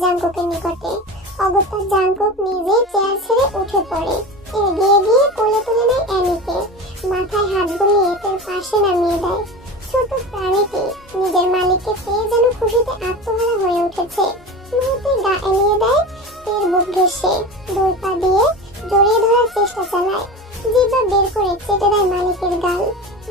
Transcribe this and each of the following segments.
জাঙ্কুকের নিকটে। অগত্যা জাঙ্কুক নিজে চেয়ার ছেড়ে উঠে পড়ে, এগিয়ে গিয়ে কোলে তুলে নেয় অ্যানিকে, মাথায় হাত বুলিয়ে তার পাশে নামিয়ে দেয়। ছোট প্রাণীটি নিজের মালিককে পেয়ে যেন খুশিতে আত্মহারা হয়ে উঠেছে। মুহূর্তে গা এলিয়ে দেয় তের বুক ঘেঁষে, দুই পা দিয়ে জড়িয়ে ধরার চেষ্টা চালায়, জিহ্বা বের করে চেটে দেয় মালিকের গাল।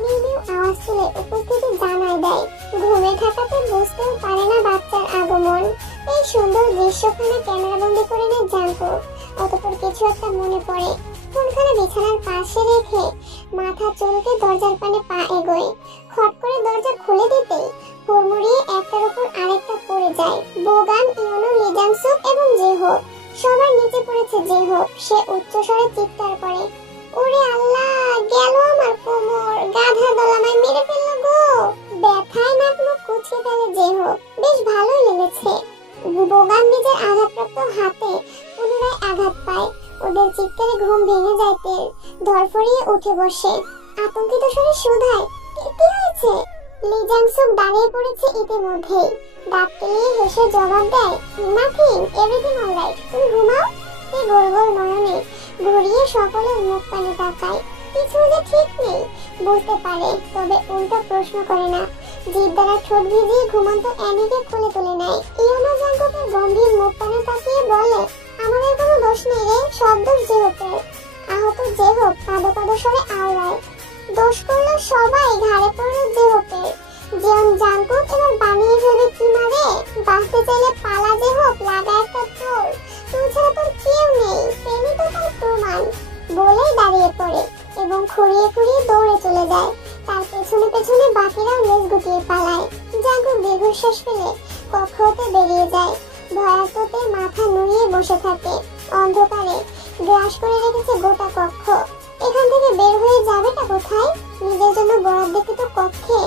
নির্মীয় আওয়াজ তুলে উপস্থিতি জানায় দেয়, ঘুমে থাকাতে বুঝতেও পারে না বাচ্চার আগমন। এই সুন্দর দৃশ্যখানা ক্যামেরাবন্দি করে নেয় জাঙ্কুক। অতঃপর কিছু একটা মনে পড়ে, ফোনখানা বিছানার পাশে রেখে মাথা চুলকে দরজার পানে পা এগোয়। খট করে দরজা খুলে দিতেই হুড়মুড়িয়ে একটার উপর আরেকটা পড়ে যায়। বোগান, ইয়োনো, লি জাং-সুক এবং জেহোক। সবার নিচে পড়েছে জেহোক। সে উচ্চস্বরে চিৎকার করে, ওরে আল্লাহ, গেল আমার কোমর, গাধা দলামায় মেরে ফেলল গো। ব্যথায় নাক মুখ কুঁচকে ফেলে জেহোক। বেশ ভালোই লেগেছে। বোগান নিজের আঘাতপ্রাপ্ত হাতে পুনরায় আঘাত পায়। ওদের চিৎকারে ঘুম ভেঙে যায় তের। ধরফড়িয়ে উঠে বসে আতঙ্কিত স্বরে শুধায়, কি হয়েছে? লি জাং-সুক দাঁড়িয়ে পড়েছে ইতিমধ্যেই। দাঁত কেলিয়ে হেসে জবাব দেয়, নাথিং, এভরিথিং অলরাইট, তুমি ঘুমাও। তে গোল গোল নয়নে ঘুরিয়ে সকলের মুখ পানে তাকায়। কিছু যে ঠিক নেই বুঝতে পারে, তবে উল্টো প্রশ্ন করে না। জিভ দ্বারা ঠোঁট ভিজিয়ে ঘুমন্ত অ্যানিকে কোলে তুলে নেয়। ইয়োনো জাঙ্কুকের গম্ভীর মুখ পানে তাকিয়ে বলে, আমাদের কোনো দোষ নেই রে, সব দোষ জেহোকের। আহত জেহোক কাঁদো কাঁদো স্বরে আওড়ায়, দোষ করলো সবাই, ঘাড়ে পড়লো জেহোকের। যেমন জাঙ্কুক এবার বানিয়ে ফেলবে কি মারে, বাঁচতে চাইলে পালা জেহোক, লাগা একটা তোর, তুই ছাড়া তোর কেউ নেই, প্রেমই তো তার প্রমাণ। বলেই দাঁড়িয়ে পড়ে এবং খুঁড়িয়ে খুঁড়িয়ে দৌড়ে চলে যায়। তার পেছনে পেছনে বাকিরাও লেজ গুটিয়ে পালায়। জাঙ্কুক দীর্ঘশ্বাস ফেলে কক্ষ হতে বেরিয়ে যায়। ভয়ার্ততে মাথা নুইয়ে বসে থাকে। অন্ধকারে গ্রাস করে রেখেছে গোটা কক্ষ। এখান থেকে বের হয়ে যাবেটা কোথায়? নিজের জন্য বরাদ্দকৃত কক্ষে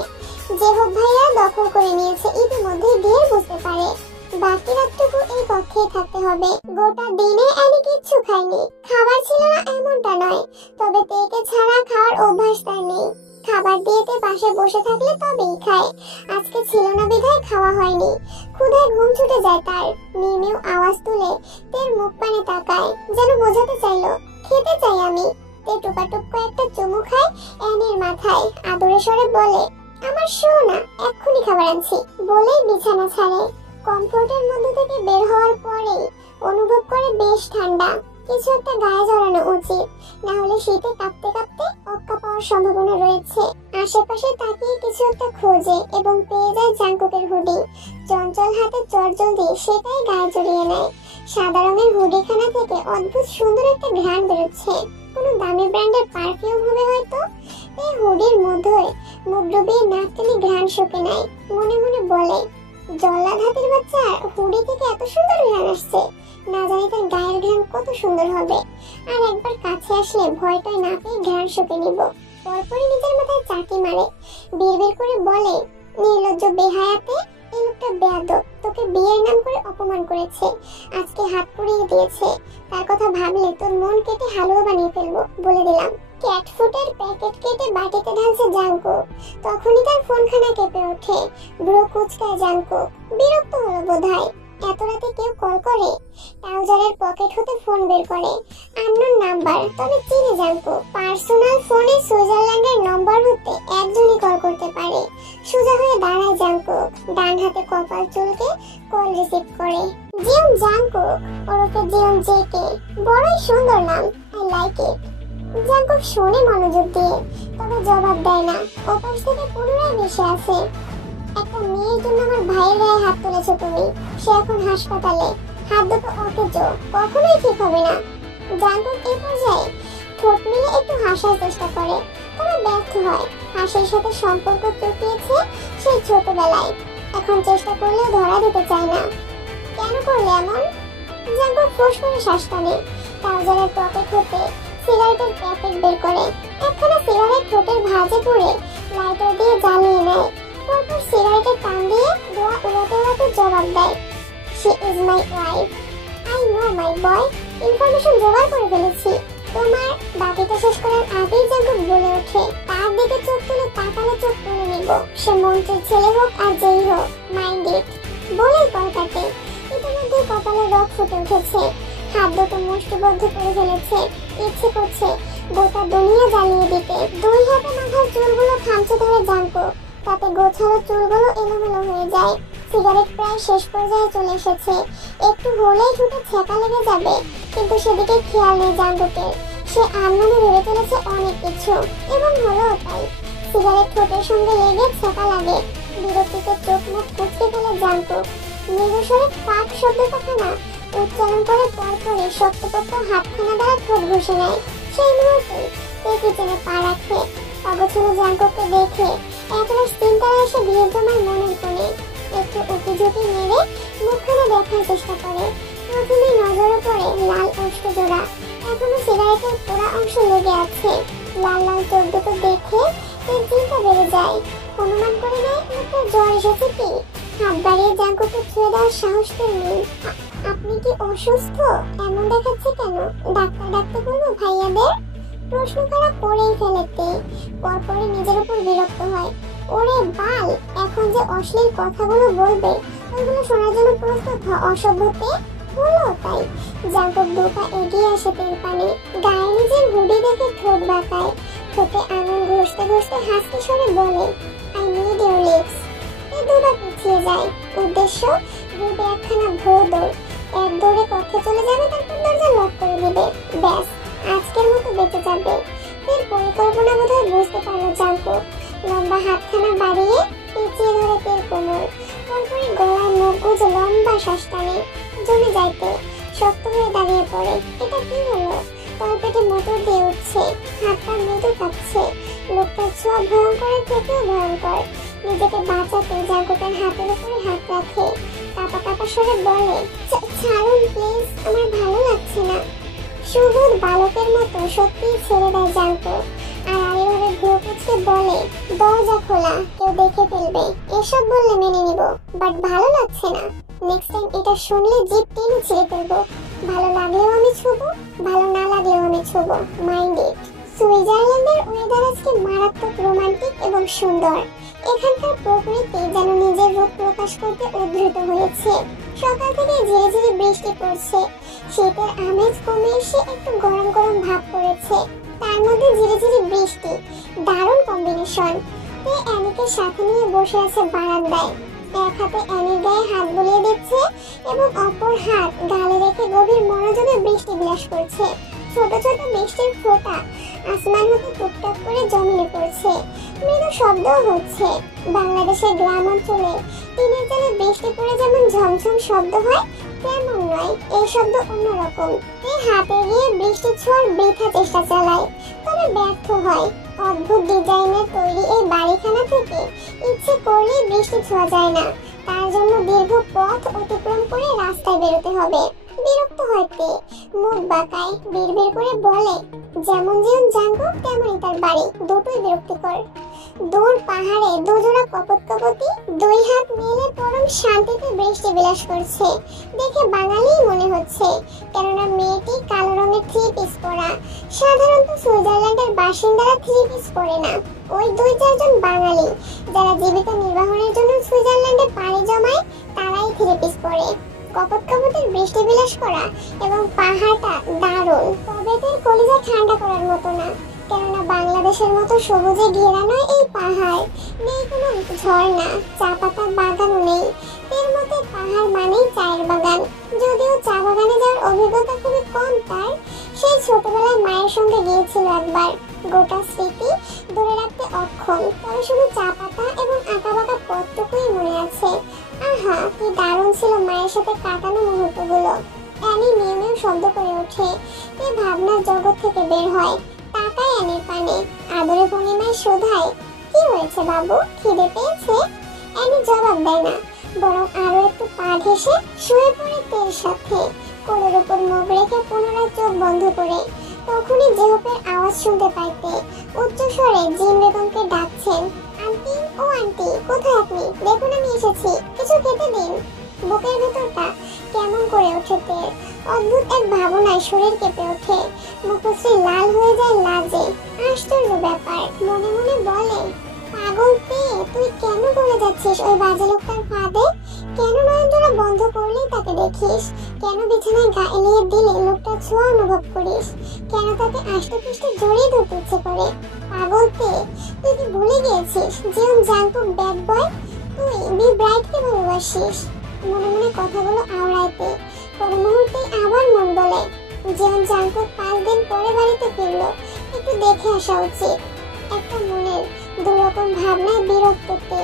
জেহোক ভাইয়া দখল করে নিয়েছে ইতিমধ্যে ঢের বুঝতে পারে। বাকি রাতটুকু এই কক্ষেই থাকতে হবে। গোটা দিনে অ্যানি কিচ্ছু খায়নি। খাবার ছিল না এমনটা নয়, তবে তেকে ছাড়া খাওয়ার অভ্যাস তার নেই। খাবার দিয়েতে পাশে বসে থাকলে তবেই খায়। আজকে ছিল না বিধায় খাওয়া হয়নি। ক্ষুধায় ঘুম ছুটে যায় তার। নির্মীয় আওয়াজ তুলে তের মুখ পানে তাকায়, যেন বোঝাতে চাইলো, খেতে চাই আমি। তে টুপাটুপ কয়েকটা চুমু খায় অ্যানির মাথায়। আদরে স্বরে বলে, আমার সোনা, এক্ষুনি খাবার আনছি। বলেই বিছানা ছাড়ে। কমফোর্টের মধ্যে থেকে বের হওয়ার পরেই অনুভব করে বেশ ঠান্ডা। কিছু একটা গায়ে জড়ানো উচিত, না হলে শীতে কাঁপতে কাঁপতে অক্কা পাওয়ার সম্ভাবনা রয়েছে। আশেপাশে তাকিয়ে কিছু একটা খোঁজে এবং পেয়ে যায় জাঙ্কুকের হুডি। চঞ্চল হাতে চটজলদি সেটাই গায়ে জড়িয়ে নেয়। সাদা রঙের হুডিখানা থেকে অদ্ভুত সুন্দর একটা ঘ্রাণ বেরোচ্ছে। কোনো দামি ব্র্যান্ডের পারফিউম হবে হয়তো। এই হুডির মধ্যে মুখ ডুবিয়ে নাক টেনে ঘ্রাণ শুকে নেয়। মনে মনে বলে, জল্লাদ হাতির বাচ্চা, হুডি থেকে এত সুন্দর ঘ্রাণ আসছে, না জানি তার গায়ের ঘ্রাণ কত সুন্দর হবে। আর একবার কাছে আসলে ভয়টাই না পেয়ে ঘ্রাণ শুকে নিব। পরপরই নিজের মাথায় চাটি মারে। বিড়বিড় করে বলে, নির্লজ্জ বেহায়াতে, এই লোকটা বেয়াদব, তোকে বিয়ের নাম করে অপমান করেছে, আজকে হাত পুড়িয়ে দিয়েছে। তার কথা ভাবলে তোর মন কেটে হালুয়া বানিয়ে ফেলবো, বলে দিলাম। ক্যাট ফুডের প্যাকেট কেটে বাটিতে ঢালছে জাঙ্কুক। তখনই তার ফোনখানা কেঁপে ওঠে। ব্রো কুচকায় জাঙ্কুক। বিরক্ত হলো বোধহয়। এত রাতে কেউ কল করে। ট্রাউজারের পকেট হতে ফোন বের করে। আননোন নাম্বার, তবে চিনে জাঙ্কুক। পার্সোনাল ফোনে সুইজারল্যান্ডের নম্বর হতে একজনই কল করতে পারে। সোজা হয়ে দাঁড়ায় জাঙ্কুক। ডান হাতে কপাল চুলকে কল রিসিভ করে। জিয়ন জাঙ্কুক ওরফে জিয়ন জেকে। বড়ই সুন্দর নাম, আই লাইক ইট। জাঙ্কুক শোনে মনোযোগ দিয়ে, তবে জবাব দেয় না। ওপাশ থেকে পুনরায় ভেসে আসে, একটা মেয়ের জন্য আমার ভাইয়ের গায়ে হাত তুলেছো তুমি, সে এখন হাসপাতালে, হাত দুটো অকেজো, কখনোই ঠিক হবে না। জাঙ্কুক এই পর্যায়ে ঠোঁট মিলে একটু হাসার চেষ্টা করে, তবে ব্যর্থ হয়। হাসির সাথে সম্পর্ক চুকিয়েছে সেই ছোটবেলায়, এখন চেষ্টা করলেও ধরা দিতে চায় না। কেন করলে এমন? জাঙ্কুক ফোঁস করে শ্বাস টানে, ট্রাউজারের পকেট হতে সিগারেটের প্যাকেট বের করে একখানা সিগারেট ঠোঁটের ভাঁজে পুড়ে লাইটার দিয়ে জ্বালিয়ে নেয়। তারপর সিগারেটের টান দিয়ে ধোঁয়া উড়াতে উড়াতে জবাব দেয়, she is my wife. I know my boy, information জোগাড় করে ফেলেছি। তোমার বাকিটা শেষ করার আগেই জাঙ্কুক বলে ওঠে, তার দিকে চোখ তুলে তাকালে চোখ তুলে নিব, সে মন্ত্রীর ছেলে হোক আর যেই হোক, মাইন্ড ইট। বলেই কল কাটে। ইতিমধ্যে কপালে রক ফুটে উঠেছে, হাত দুটো মুষ্টিবদ্ধ করে ফেলেছে, ইচ্ছে করছে গোটা দুনিয়া জ্বালিয়ে দিতে। দুই হাতে মাথার চুলগুলো খামচে ধরে জাঙ্কুক, তাতে গোছালো চুলগুলো এলোমেলো হয়ে যায়। সিগারেট প্রায় শেষ পর্যায়ে চলে এসেছে, একটু হলেই ঠোঁটে ছ্যাঁকা লেগে যাবে, কিন্তু সেদিকে খেয়াল নেই জাঙ্কুকের। সে আনমনে ভেবে চলেছে অনেক কিছু, এবং হলো তাই। সিগারেট ঠোঁটের সঙ্গে লেগে ছ্যাঁকা লাগে, বিরক্তিতে চোখ মুখ কুচকে ফেলে জাঙ্কুক। মৃদুস্বরে ফাঁক শব্দখানা উচ্চারণ করে পরপরই শক্তপোক্ত হাতখানা দ্বারা ঠোঁট ঘষে নেয়। সেই মুহূর্তে কিচেনে পা রাখে, অগোছালো জাঙ্কুককে দেখে একরাশ চিন্তায় এসে ভিড় জমায় মনের কোণে। একটু উঁকি ঝুঁকি মেরে মুখখানা দেখার চেষ্টা করে। প্রথমে নজরে পড়ে লাল ওষ্ঠ জোড়া, এখনো সিগারেটের পোড়া অংশ লেগে আছে। লাল লাল চোখ দুটো দেখে এর চিন্তা বেড়ে যায়। অনুমান করে নেয় মুখে জ্বর এসেছে কি। হাত বাড়িয়ে জাঙ্কুককে ছুঁয়ে দেওয়ার সাহস তোর নেই। আপনি কি অসুস্থ? এমন দেখাচ্ছে কেন? ডাক্তার ডাকতে বলবো ভাইয়াদের? প্রশ্ন করা করেই ফেলেতে পরপরে নিজের উপর বিরক্ত হয়। ওরে বাল, এখন যে অশ্লীল কথাগুলো বলবে ওইগুলো শোনার জন্য প্রস্তুত হ অসভ্যতে। হলো তাই। জাঙ্কুক দুপা এগিয়ে আসে তেল পানে, গায়ে নিজের হুডি দেখে ঠোঁট বাঁকায়, ঠোঁটে আঙুল ঘষতে ঘষতে হাসতে সরে বলে, আই নিড ইউর লিপস। এই দুবার পিছিয়ে যায়। উদ্দেশ্য ভেবে একখানা ভোর দৌড়, এক দৌড়ে কক্ষে চলে যাবে, তারপর দরজা লক করে দিবে। ব্যাস, আজকের মতো বেঁচে যাবে। এর পরিকল্পনা বোধহয় বুঝতে পারলো জাঙ্কুক। লম্বা হাতখানা বাড়িয়ে পিছিয়ে ধরে তেল কোমর, তারপরে গলায় মুখ গুজে লম্বা শ্বাস টানে। জমে যাইতে শক্ত হয়ে দাঁড়িয়ে পড়ে। এটা কি হলো? তলপেটে মোটর দিয়ে উঠছে, হাতটা মৃদু কাঁপছে। লোকটার ছোঁয়া ভয়ঙ্করের থেকেও ভয়ঙ্কর। নিজেকে বাঁচাতে জাঙ্কুকের হাতের উপরে হাত রাখে, কাঁপা কাঁপা স্বরে বলে, ছাড়ুন প্লিজ, আমার ভালো লাগছে না। সুবোধ বালকের মতো সত্যিই ছেড়ে দেয় জাঙ্কুক, আর আড়িভাবে ভ্রু কুঁচকে বলে, দরজা খোলা, কেউ দেখে ফেলবে। এসব বললে মেনে নিব, বাট ভালো লাগছে না। নেক্সট টাইম এটা শুনলে জিভ টেনে ছিঁড়ে ফেলবো। ভালো লাগলেও আমি ছুবো, ভালো না লাগলেও আমি ছুবো, মাইন্ড ইট। সুইজারল্যান্ডের ওয়েদার আজকে মারাত্মক রোমান্টিক এবং সুন্দর। এখানকার প্রকৃতি যেন নিজের রূপ প্রকাশ করতে উদ্ধৃত হয়েছে। সকাল থেকে ঝিরে ঝিরে বৃষ্টি পড়ছে, শীতের আমেজ কমে এসে একটু গরম গরম ভাব পড়েছে। তার মধ্যে ঝিরে ঝিরে বৃষ্টি, দারুণ কম্বিনেশন। তে অ্যানিকে সাথে নিয়ে বসে আছে বারান্দায়। এক হাতে অ্যানির গায়ে হাত বুলিয়ে দিচ্ছে এবং অপর হাত গালে রেখে গভীর মনোযোগে বৃষ্টি বিলাস করছে। ছোট ছোট বৃষ্টির ফোঁটা আসমান হতে টুকটাক করে জমিয়ে পড়ছে, মৃদু শব্দও হচ্ছে। বাংলাদেশের গ্রাম অঞ্চলে টিনের চালে বৃষ্টি পড়ে যেমন ঝমঝম শব্দ হয়, তেমন নয়, এই শব্দ অন্যরকম। এই হাতে গিয়ে বৃষ্টি ছোঁয়ার বৃথা চেষ্টা চালায়, তবে ব্যর্থ হয়। অদ্ভুত ডিজাইনের তৈরি এই বাড়িখানা থেকে ইচ্ছে করলেই বৃষ্টি ছোঁয়া যায় না। তার জন্য দীর্ঘ পথ অতিক্রম করে রাস্তায় বেরোতে হবে। বিরক্ত হইতে মুখ বাঁকায়, বিড়বিড় করে বলে, যেমন জীবন জাঙ্কুক তেমনই তার বাড়ি, দুটোই বিরক্তিকর। দূর পাহাড়ে দুজোড়া কপোতকপতি দুই হাত মেলে পরম শান্তিতে বৃষ্টি বিলাস করছে। দেখে বাঙালিই মনে হচ্ছে, কেননা মেয়েটি কালো রঙের থ্রি পিস পরা। সাধারণত সুইজারল্যান্ডের বাসিন্দারা থ্রি পিস পরে না। ওই দুই চারজন বাঙালি যারা জীবিকা নির্বাহের জন্য সুইজারল্যান্ডে পাড়ি জমায়, তারাই থ্রি পিস পরে। কপোতকপতির বৃষ্টি বিলাস করা এবং পাহাড়টা দারুণ, তবে এদের কলিজা ঠান্ডা করার মতো না। কেননা বাংলাদেশের মতো সবুজে ঘেরা নয় এই পাহাড়, নেই কোনো ঝর্ণা, চা পাতার বাগানও নেই। এর মধ্যে পাহাড় মানেই চায়ের বাগান। যদিও চা বাগানে যাওয়ার অভিজ্ঞতা খুবই কম তার, সেই ছোটবেলায় মায়ের সঙ্গে গিয়েছিল একবার। গোটা স্মৃতি ধরে রাখতে অক্ষম, তবে শুধু চা পাতা এবং আঁকাবাঁকা পথটুকুই কি দারুণ ছিল মায়ের সাথে কাটানো মুহূর্তগুলো। অ্যানি মেয়ে মেয়ে শব্দ করে ওঠে। এ ভাবনার জগৎ থেকে বের হয়। তাকায় অ্যানির পানে, আদরে ভঙ্গিমায় শোধায়, কি হয়েছে বাবু, খিদে পেয়েছে? অ্যানি জবাব দেয় না, বরং আরো একটু পা ঘেঁষে শুয়ে পড়ে তের সাথে, কোলের উপর মুখ রেখে পুনরায় চোখ বন্ধ করে। তখনই জেহপের আওয়াজ শুনতে পাইতে উচ্চ স্বরে জিন বেগমকে ডাকছেন, আন্টি, ও আন্টি, কোথায় আপনি? দেখুন আমি এসেছি, কিছু খেতে দিন। বুকের ভেতরটা কেমন করে ওঠে তের। অদ্ভুত এক ভাবনায় শরীর কেঁপে ওঠে, মুখশ্রী লাল হয়ে যায় লাজে। আশ্চর্য ব্যাপার, মনে মনে বলে, পাগল পেয়ে তুই কেন পড়ে যাচ্ছিস ওই বাজে লোকটার ফাঁদে? কেন নয়নজোড়া বন্ধ করলেই তাকে দেখিস? কেন বিছানায় গা এলিয়ে দিলে লোকটার ছোঁয়া অনুভব করিস? কেন তাকে আষ্টে-পৃষ্ঠে জড়িয়ে ধরতে ইচ্ছে করে? পাগল পেয়ে তুই কি ভুলে গিয়েছিস জিয়ন জাংকুক ব্যাড বয়? তুই বি ব্রাইটকে ভালোবাসিস। মনে মনে কথাগুলো আওড়াইতে পর মুহূর্তে আবার মন বলে, জিয়ন জাংকুক 5 দিন পরে বাড়িতে ফিরলো, একটু দেখে আসা উচিত। একটা মনের দুরকম ভাবনায় বিরক্ততে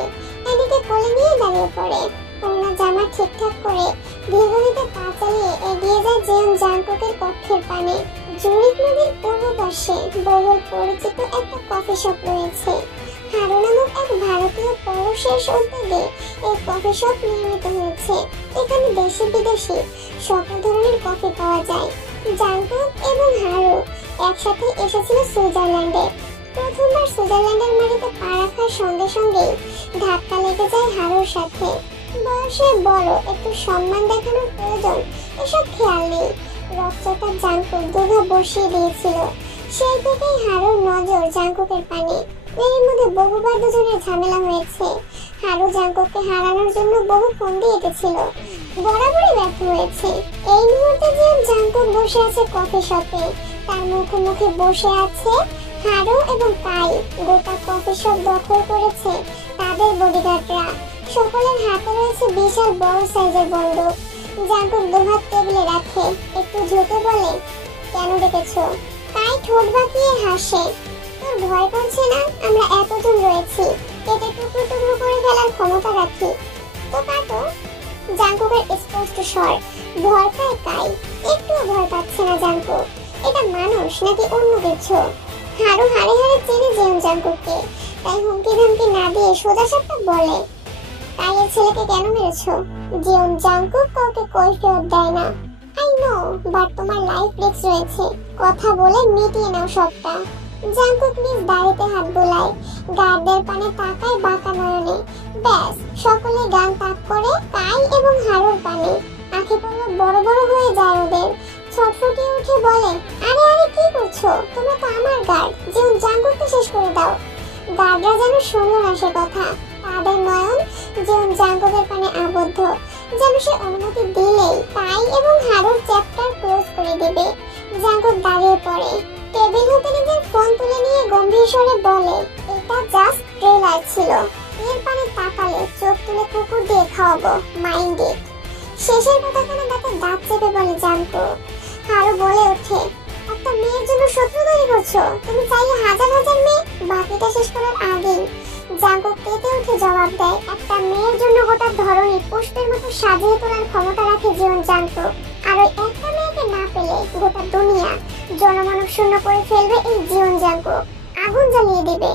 এদিকে কোলে নিয়ে দাঁড়িয়ে পড়ে। পুরোনো জামা ঠিকঠাক করে ধীরগতিতে পা চালিয়ে এগিয়ে যায় জিয়ন জাংকুকের কক্ষের পানে। জুরিক নদীর পূর্ব পাশে বহুল পরিচিত একটা কফি শপ রয়েছে। হারু নামক এক ভারতীয় পৌরুষের উদ্যোগে এই কফি শপ নির্মিত হয়েছে। এখানে দেশি বিদেশি সকল ধরনের কফি পাওয়া যায়। জাংকুক এবং হারু একসাথে এসেছিল সুইজারল্যান্ডে। প্রথমবার সুইজারল্যান্ডের মাটিতে পা রাখার সঙ্গে সঙ্গেই ধাক্কা লেগে যায় হারুর সাথে। বয়সে বড়, একটু সম্মান দেখানোর প্রয়োজন, এসব খেয়াল নেই। রক্তটা জাংকুক দুধা বসিয়ে দিয়েছিল। সেই থেকেই হারুর নজর জাংকুকের পানে। এর মধ্যে বহুবার দুজনের ঝামেলা হয়েছে। হারু জাংকুককে হারানোর জন্য বহু ফোন দিয়ে এঁটেছিল, বরাবরই ব্যর্থ হয়েছে। এই মুহূর্তে যে জাংকুক বসে আছে কফি শপে, তার মুখোমুখি বসে আছে হারু এবং কাই। গোটা কফি শপ দখল করেছে তাদের বডিগার্ডরা। সকলের হাতে রয়েছে বিশাল বড় সাইজের বন্দুক। জাংকুক দুহাত টেবিলে রাখে, একটু ঝুঁকে বলে, কেন ডেকেছো? কাই ঠোঁট বাঁকিয়ে হাসে, তোর ভয় করছে না? আমরা এতজন রয়েছি, কেটে টুকরো টুকরো করে ফেলার ক্ষমতা রাখি। তো কাটো। জাংকুকের স্পষ্ট স্বর। ভয় পায় কাই, একটুও ভয় পাচ্ছে না জাংকুক। এটা মানুষ নাকি অন্য কিছু? হারু হারে হারে চেনে জিয়ন জাংকুককে, তাই হুমকি ধামকি না দিয়ে সোজা সাপটা বলে, কাইয়ের ছেলেকে কেন মেরেছো? জিয়ন জাংকুক কাউকে কৈফিয়ত দেয় না। আই নো, বাট তোমার লাইফ রিস্ক রয়েছে, কথা বলে মিটিয়ে নাও সবটা। জাংকুক নিজ দাড়িতে হাত বোলায়, গার্ডদের পানে তাকায় বাঁকা নয়নে। ব্যাস, সকলে গান তাক করে কাই এবং হারুর পানে। আঁখি পড়লো বড় বড় হয়ে যায় ওদের। ছটফটিয়ে উঠে বলে, আরে আরে কি করছো? তোমরা তো আমার গার্ড, জিয়ন জাংকুককে শেষ করে দাও। গার্ডরা যেন শুনল না সে কথা। তাদের নয়ন জিয়ন জাংকুকের পানে আবদ্ধ, যেন সে অনুমতি দিলেই কাই এবং হারুর চ্যাপ্টার ক্লোজ করে দেবে। জাংকুক দাঁড়িয়ে পড়ে, টেবিল হতে নিজের ফোন তুলে নিয়ে গম্ভীর স্বরে বলে, এটা জাস্ট ট্রেলার ছিল। এর পানে তাকালে চোখ তুলে কুকুর দিয়ে খাওয়াবো, মাইন্ড ইট। শেষের কথাখানা দাঁতে দাঁত চেপে বলে জাংকুক। হারু বলে ওঠে, একটা মেয়ের জন্য শত্রু তৈরি করছো? তুমি চাইলে হাজার হাজার মেয়ে। বাকিটা শেষ করার আগেই জাংকুক তেতে উঠে জবাব দেয়, একটা মেয়ের জন্য গোটা ধরনী পুষ্পের মতো সাজিয়ে তোলার ক্ষমতা রাখে জিয়ন জাংকুক। আর ওই একটা মেয়েকে না পেলে গোটা দুনিয়া জনমানব শূন্য করে ফেলবে এই জিয়ন জাংকুক, আগুন জ্বালিয়ে দেবে।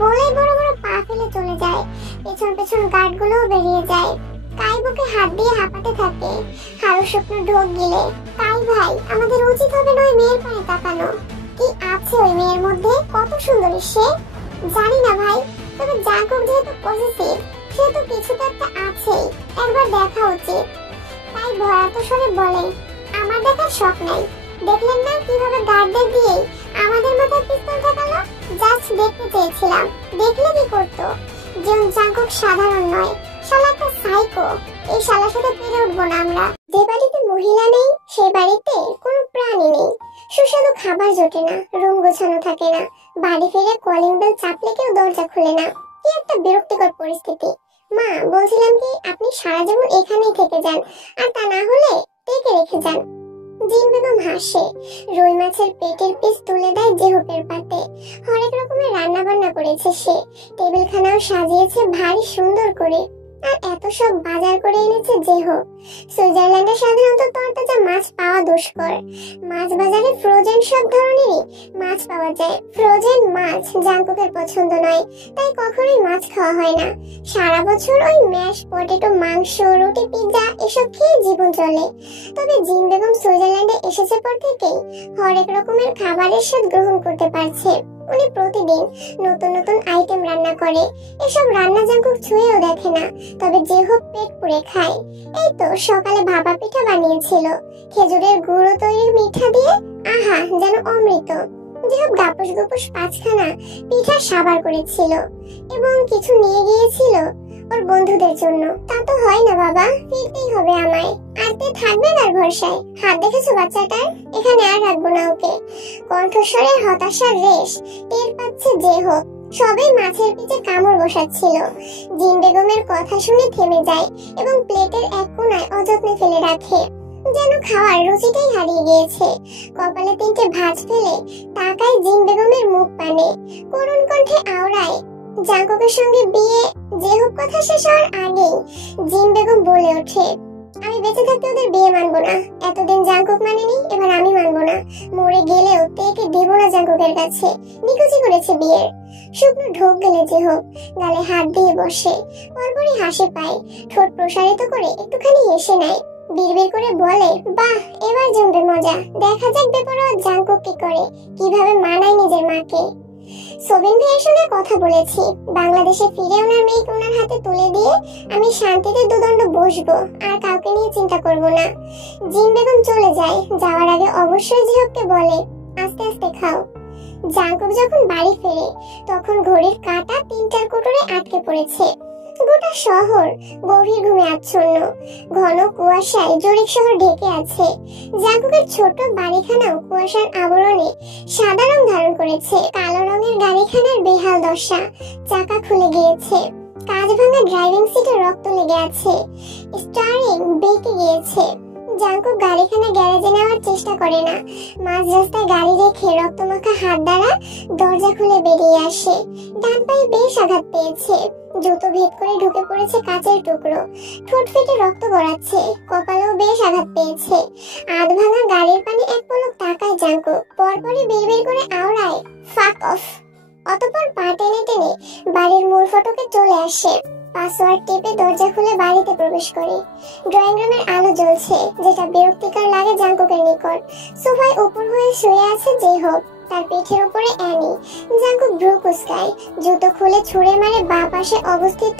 বলেই বড় বড় পা ফেলে চলে যায়। পেছন পেছন গার্ডগুলোও বেরিয়ে যায়। কাই বুকে হাত দিয়ে হাঁপাতে থাকে। হারু শুকনো ঢোক গিলে, কাই ভাই, আমাদের উচিত হবে নয় মেয়ের পানে তাকানো। কি আছে ওই মেয়ের মধ্যে? কত সুন্দরী সে! জানি না ভাই, তবে জাংকুক যেহেতু পজিটিভ, সেহেতু কিছুটা একটা আছেই, একবার দেখা উচিত। তাই ভয়ার্ত স্বরে বলে, আমার দেখার শখ নাই। দেখলেন না কিভাবে গার্ডদের দিয়ে আমাদের মাথায় পিস্তল ঠেকালো? জাস্ট দেখতে চেয়েছিলাম, দেখলে কি করতো? জিয়ন জাংকুক সাধারণ নয়, শালা একটা সাইকো। এই শালার সাথে পেরে উঠবো না আমরা। যে বাড়িতে মহিলা নেই, সে বাড়িতে কোনো প্রাণী নেই। সুস্বাদু খাবার জোটে না, রুম গোছানো থাকে না, বাড়ি ফিরে কলিং বেল চাপলে কেউ দরজা খুলে না। কি একটা বিরক্তিকর পরিস্থিতি। মা, বলছিলাম কি আপনি সারা জীবন এখানেই থেকে যান, আর তা না হলে টেকে রেখে যান। জিন বেগম হাসে, রুই মাছের পেটের পিস তুলে দেয় জেহপের পাতে। হরেক রকমের রান্না বান্না করেছে সে, টেবিলখানাও সাজিয়েছে ভারী সুন্দর করে। আর এত সব বাজার করে এনেছে জেহব। সুইজারল্যান্ডে সাধারণত তরতাজা মাছ পাওয়া দুষ্কর। মাছ বাজারে ফ্রোজেন সব ধরনেরই মাছ পাওয়া যায়। ফ্রোজেন মাছ জাঙ্কুকের পছন্দ নয়, তাই কখনোই মাছ খাওয়া হয় না। সারা বছর ওই ম্যাশ পটেটো, মাংস, রুটি, পিৎজা এসব খেয়ে জীবন চলে। তবে জিন বেগম সুইজারল্যান্ডে এসেছে পর থেকেই হরেক রকমের খাবারের স্বাদ গ্রহণ করতে পারছে। উনি প্রতিদিন নতুন নতুন আইটেম রান্না করে। এসব রান্না জাঙ্কুক ছুঁয়েও দেখে না, তবে জেহব পেট পুড়ে খায়। এই তো সকালে ভাপা পিঠা বানিয়েছিল, খেজুরের গুঁড়ো তৈরি মিঠা দিয়ে, আহা যেন অমৃত। জেহব গাপুস গুপুস 5খানা পিঠা সাবার করেছিল এবং কিছু নিয়ে গিয়েছিল ওর বন্ধুদের জন্য। তা তো হয় না বাবা, ফিরতেই হবে আমায়। আরতে থাকবে না ভরসায়। হাত দেখেছো বাচ্চাটার? এখানে আর রাখবো না ওকে। কণ্ঠস্বরের হতাশার রেশ টের পাচ্ছে জেহব। সবাই মাছের পিঠে কামড় বসাচ্ছিল। জিন বেগমের কথা শুনে থেমে যায় এবং প্লেটের এক কোণায় অযত্নে ফেলে রাখে, যেন খাওয়ার রুচিটাই হারিয়ে গিয়েছে। কপালে 3টে ভাঁজ ফেলে তাকায় জিন বেগমের মুখ পানে। করুণ কণ্ঠে আওড়ায়, জাঙ্কুকের সঙ্গে বিয়ে। জেহব কথা শেষ হওয়ার আগেই জিন বেগম বলে ওঠে, আমি বেঁচে থাকতে ওদের বিয়ে মানবো না। এতদিন জাঙ্কুক মানেনি, এবার আমি মানবো না। মরে গেলেও তেকে দেব না জাঙ্কুকের কাছে। নিকুচি করেছে বিয়ের। শুকনো ঢোক গেলে জেহব গালে হাত দিয়ে বসে, পরপরই হাসি পায়। ঠোঁট প্রসারিত করে একটুখানি হেসে নেয়। বিড়বিড় করে বলে, বাহ, এবার জমবে মজা। দেখা যাক বেপরোয়া জাঙ্কুক কি করে, কিভাবে মানায় নিজের মাকে। সোবিন ভাইয়ের সঙ্গে কথা বলেছি। বাংলাদেশে ফিরে ওনার মেয়েকে ওনার হাতে তুলে দিয়ে আমি শান্তিতে দুদণ্ড বসবো, আর কাউকে নিয়ে চিন্তা করব না। জিন বেগম চলে যায়। যাওয়ার আগে অবশ্যই জিহবকে বলে, আস্তে আস্তে খাও। জাঙ্কুক যখন বাড়ি ফেরে তখন ঘড়ির কাঁটা 3টার কোটরে আটকে পড়েছে। গোটা শহর গভীর ঘুমে আচ্ছন্ন। ঘন কুয়াশায় জরিক শহর ঢেকে আছে। জাঙ্কুকের ছোট বাড়িখানাও কুয়াশার আবরণে সাদা রং ধারণ করেছে। কালো রঙের গাড়িখানার বেহাল দশা। চাকা খুলে গিয়েছে, কাঁচ ভাঙা ড্রাইভিং সিটে রক্ত লেগে আছে, স্টিয়ারিং বেঁকে গিয়েছে। জাঙ্কুক গাড়িখানা গ্যারেজে নেওয়ার চেষ্টা করে না। মাঝ রাস্তায় গাড়ি রেখে রক্তমাখা হাত দ্বারা দরজা খুলে বেরিয়ে আসে। ডান পায়ে বেশ আঘাত পেয়েছে। জুতো ভেদ করে ঢুকে পড়েছে কাচের টুকরো। ঠোঁট ফেটে রক্ত গড়াচ্ছে। কপালেও বেশ আঘাত পেয়েছে। আধ ভাঙা গাড়ির পানে এক পলক তাকায় জাঙ্কুক। পরপরই বিড়বিড় করে আওড়ায়, ফাক অফ। অতঃপর পা টেনে টেনে বাড়ির মূল ফটকে চলে আসে। পাসওয়ার্ড টিপে দরজা খুলে বাড়িতে প্রবেশ করে। ড্রয়িং রুমের আলো জ্বলছে, যেটা বিরক্তিকর লাগে জাঙ্কুকের নিকট। সোফায় উপর হয়ে শুয়ে আছে জেহব, তার পিঠের উপরে অ্যানি। জাঙ্কুক ভ্রু কুঁচকায়। জুতো খুলে ছুঁড়ে মারে বাঁ পাশে অবস্থিত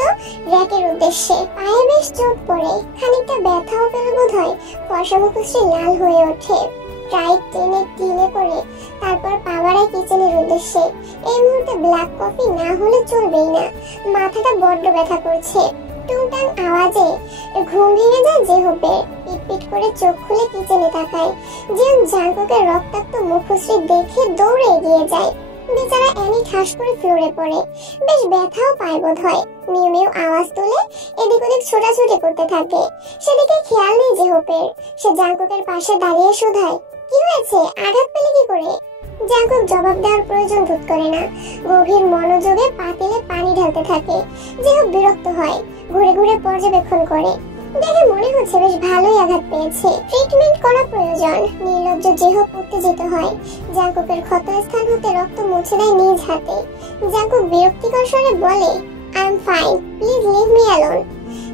র‍্যাকের উদ্দেশ্যে। পায়ে বেশ চোট পড়ে, খানিকটা ব্যথাও পেল বোধহয়। ফর্সা মুখশ্রী লাল হয়ে ওঠে। টাইট টেনে টিনে করে তারপর পা বাড়ায় কিচেনের উদ্দেশ্যে। এই মুহূর্তে ব্ল্যাক কফি না হলে চলবেই না। মাথাটা বড্ড ব্যথা করছে। টুংটাং আওয়াজে ঘুম ভেঙে যায় জেহবের। পিটপিট করে চোখ খুলে কিচেনে তাকায়। জিয়ন জাঙ্কুকের রক্তাক্ত মুখশ্রী দেখে দৌড়ে এগিয়ে যায়। বেচারা অ্যানি ঠাস করে ফ্লোরে পড়ে। বেশ ব্যথাও পায় বোধহয়। মিউ মিউ আওয়াজ তুলে এদিক ওদিক ছোটাছুটি করতে থাকে। সেদিকে খেয়াল নেই জেহবের। সে জাঙ্কুকের পাশে দাঁড়িয়ে শোধায়, কি হয়েছে? আঘাত পেলে কি করে? জাঙ্কুক জবাব দেওয়ার প্রয়োজন বোধ করে না। গভীর মনোযোগে পাতিলে পানি ঢালতে থাকে। জেহব বিরক্ত হয়। ঘুরে ঘুরে পর্যবেক্ষণ করে। দেখে মনে হচ্ছে বেশ ভালোই আঘাত পেয়েছে। ট্রিটমেন্ট করা প্রয়োজন। নির্লজ্জ জেহব উত্তেজিত হয়। জাঙ্কুকের ক্ষতস্থান হতে রক্ত মুছে দেয় নিজ হাতে। জাঙ্কুক বিরক্তিকর স্বরে বলে, I am fine, please leave me alone.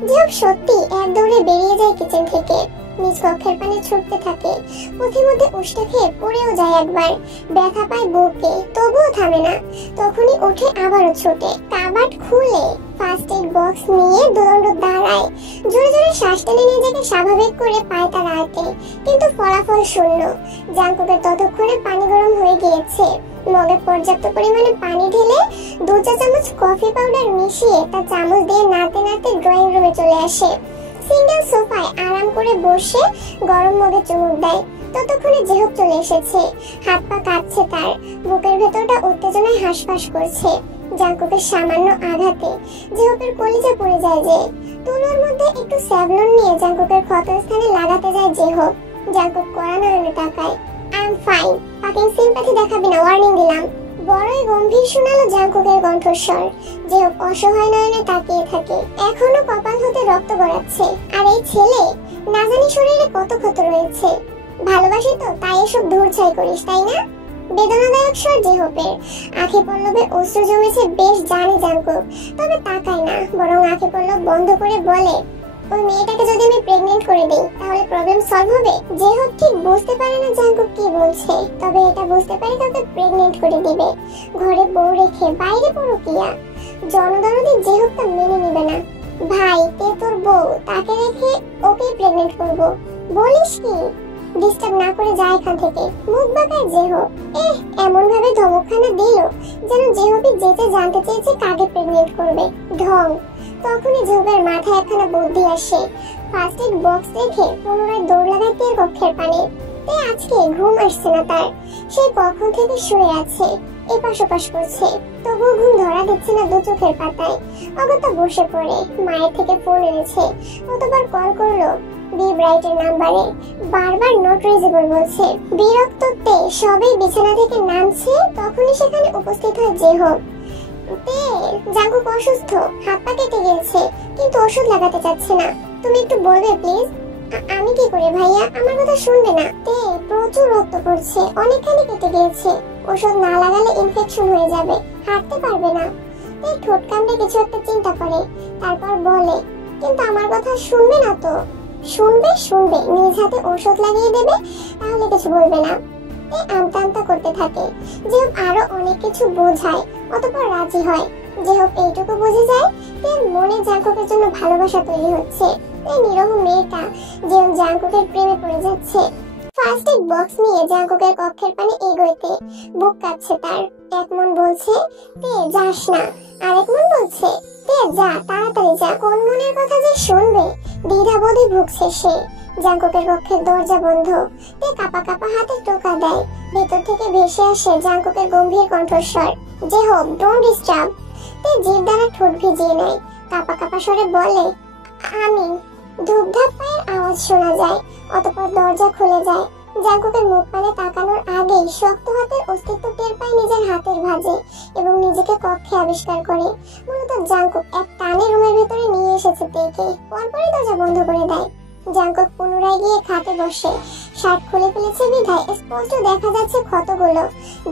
জেহব সত্যি এক দৌড়ে বেরিয়ে যায় কিচেন থেকে। নিজ কক্ষের পানে ছুটতে থাকে। পথে মধ্যে উষ্টা খেয়ে পড়েও যায় একবার। ব্যথা পায় বুকে, তবুও থামে না। তখনই উঠে আবারও ছোটে। কাবাট খুলে ফার্স্ট এড বক্স নিয়ে দুদণ্ড দাঁড়ায়। জোরে জোরে শ্বাস টেনে নিজেকে স্বাভাবিক করে পায় তার আর্টে, কিন্তু ফলাফল শূন্য। জাঙ্কুকের ততক্ষণে পানি গরম হয়ে গিয়েছে। মগে পর্যাপ্ত পরিমাণে পানি ঢেলে 2 চা চামচ কফি পাউডার মিশিয়ে তা চামচ দিয়ে নাড়তে নাড়তে ড্রয়িং রুমে চলে আসে। সিঙ্গেল সোফায় আরাম করে বসে গরম মগে চুমুক দেয়। ততক্ষণে জেহব চলে এসেছে। হাত পা কাঁপছে তার। বুকের ভেতরটা উত্তেজনায় হাঁসফাঁস করছে। জাঙ্কুকের সামান্য আঘাতে জেহবের কলিজা পড়ে যায় যে। তুলোর মধ্যে একটু স্যাভলন নিয়ে জাঙ্কুকের ক্ষতস্থানে লাগাতে যায় জেহব। জাঙ্কুক কড়া নয়নে তাকায়। I am fine, fucking sympathy দেখাবি না, ওয়ার্নিং দিলাম। বড়ই গম্ভীর শোনালো জাঙ্কুকের কণ্ঠস্বর। যেহব অসহায় নয়নে তাকিয়ে থাকে, এখনো কপাল হতে রক্ত গড়াচ্ছে। আর এই ছেলে, না জানি শরীরে কত ক্ষত রয়েছে। ভালোবাসি তো, তাই এসব ধূরছাই করিস, তাই না? বেদনাদায়ক স্বর যেহবের। আঁখি পল্লবে অশ্রু জমেছে বেশ জানে জাঙ্কুক, তবে তাকায় না, বরং আঁখি পল্লব বন্ধ করে বলে, ওই মেয়েটাকে যদি আমি প্রেগনেন্ট করে দিই তাহলে প্রবলেম সলভ হবে? যেহব ঠিক বুঝতে পারে না জাঙ্কুক কি বলছে, তবে এটা বুঝতে পারে তাকে প্রেগনেন্ট করে দিবে। ঘরে বউ রেখে বাইরে পরকিয়া। জনদরদি যেহব তা মেনে নিবে না। ভাই, তে তোর বউ, তাকে রেখে ওকেই প্রেগনেন্ট করব? বলিস কি? ডিস্টার্ব না করে যায় এখান থেকে। মুখ বাঁকায় যেহব। এমন ভাবে ধমকখানা দিল যেন যেহবই যেতে জানতে চেয়েছে কাকে প্রেগনেন্ট করবে। ঢং। তখনই যেহবের মাথায় একখানা বুদ্ধি আসে। ফার্স্ট এড বক্স রেখে পুনরায় দৌড় লাগায় তের কক্ষের পানে। তে আজকে ঘুম আসছে না তার। সে কখন থেকে শুয়ে আছে, এপাশ ওপাশ করছে, তবুও ঘুম ধরা দিচ্ছে না দু চোখের পাতায়। অগত্যা বসে পড়ে। মায়ের থেকে ফোন এনেছে, কতবার কল করলো বি ব্রাইটের নাম্বারে, বারবার নট রিচেবল বলছে। বিরক্ত তে সবেই বিছানা থেকে নামছে, তখনই সেখানে উপস্থিত হয় যেহব। তে, জাঙ্কুক অসুস্থ, হাত পা কেটে গিয়েছে, কিন্তু ওষুধ লাগাতে চাচ্ছে না। তুমি একটু বলবে প্লিজ? আমি কি করে ভাইয়া, আমার কথা শুনবে না? তে, প্রচুর রক্ত পড়ছে, অনেকখানি কেটে গিয়েছে, ওষুধ না লাগালে ইনফেকশন হয়ে যাবে, হাঁটতে পারবে না। তে ঠোঁট কামড়ে কিছু একটা চিন্তা করে, তারপর বলে, কিন্তু আমার কথা শুনবে না তো? শুনবে শুনবে, নিজ হাতে ওষুধ লাগিয়ে দেবে, তাহলে কিছু বলবে না। এই আমতা আমতা করতে থাকে। যেহব আরো অনেক কিছু বোঝায়, অতঃপর রাজি হয়। যেহব এইটুকু বুঝে যায় যে মনে জাঙ্কুকের জন্য ভালোবাসা তৈরি হচ্ছে। এই নিরহ মেয়েটা যেমন জাঙ্কুকের প্রেমে পড়ে যাচ্ছে। ফার্স্ট এড বক্স নিয়ে জাঙ্কুকের কক্ষের পানে এগোইতে বুক কাঁপছে তার। এক মন বলছে তে যাস না, আরেক মন বলছে তে যা, তাড়াতাড়ি যা। কোন মনের কথা যে শুনবে দ্বিধাবোধে ভুগছে সে। জাঙ্কুকের কক্ষের দরজা বন্ধ। তে কাপা কাপা হাতে টোকা দেয়। ভেতর থেকে ভেসে আসে জাঙ্কুকের গম্ভীর কণ্ঠস্বর, যেহব ডোন্ট ডিস্টার্ব। তে জিভ দ্বারা ঠোঁট ভিজিয়ে নেয়, কাপা কাপা স্বরে বলে, আমি। ধূপধাপ পায়ের আওয়াজ শোনা যায়, অতঃপর দরজা খুলে যায়। জাঙ্কুকের মুখ পানে তাকানোর আগেই শক্ত হাতের অস্তিত্ব টের পায় নিজের হাতের ভাঁজে এবং নিজেকে কক্ষে আবিষ্কার করে। মূলত জাঙ্কুক এক টানে রুমের ভেতরে নিয়ে এসেছে তেকে, পরপরই দরজা বন্ধ করে দেয়। জাঙ্কুক পুনরায় গিয়ে খাটে বসে। শার্ট খুলে ফেলেছে বিধায় স্পষ্ট দেখা যাচ্ছে ক্ষতগুলো,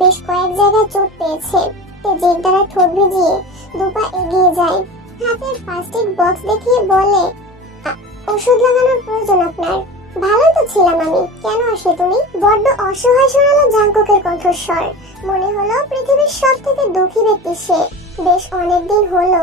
বেশ কয়েক জায়গায় চোট পেয়েছে। তে জিভ দ্বারা ঠোঁট ভিজিয়ে দুপা এগিয়ে যায়। হাতের ফার্স্ট এড বক্স দেখিয়ে বলে, ওষুধ লাগানোর প্রয়োজন আপনার? ভালোই তো ছিলাম আমি, কেন আসলে তুমি? বড্ড অসহায় শোনালো জাঙ্কুকের কণ্ঠস্বর। মনে হলো পৃথিবীর সব থেকে দুঃখী ব্যক্তি সে। বেশ অনেকদিন হলো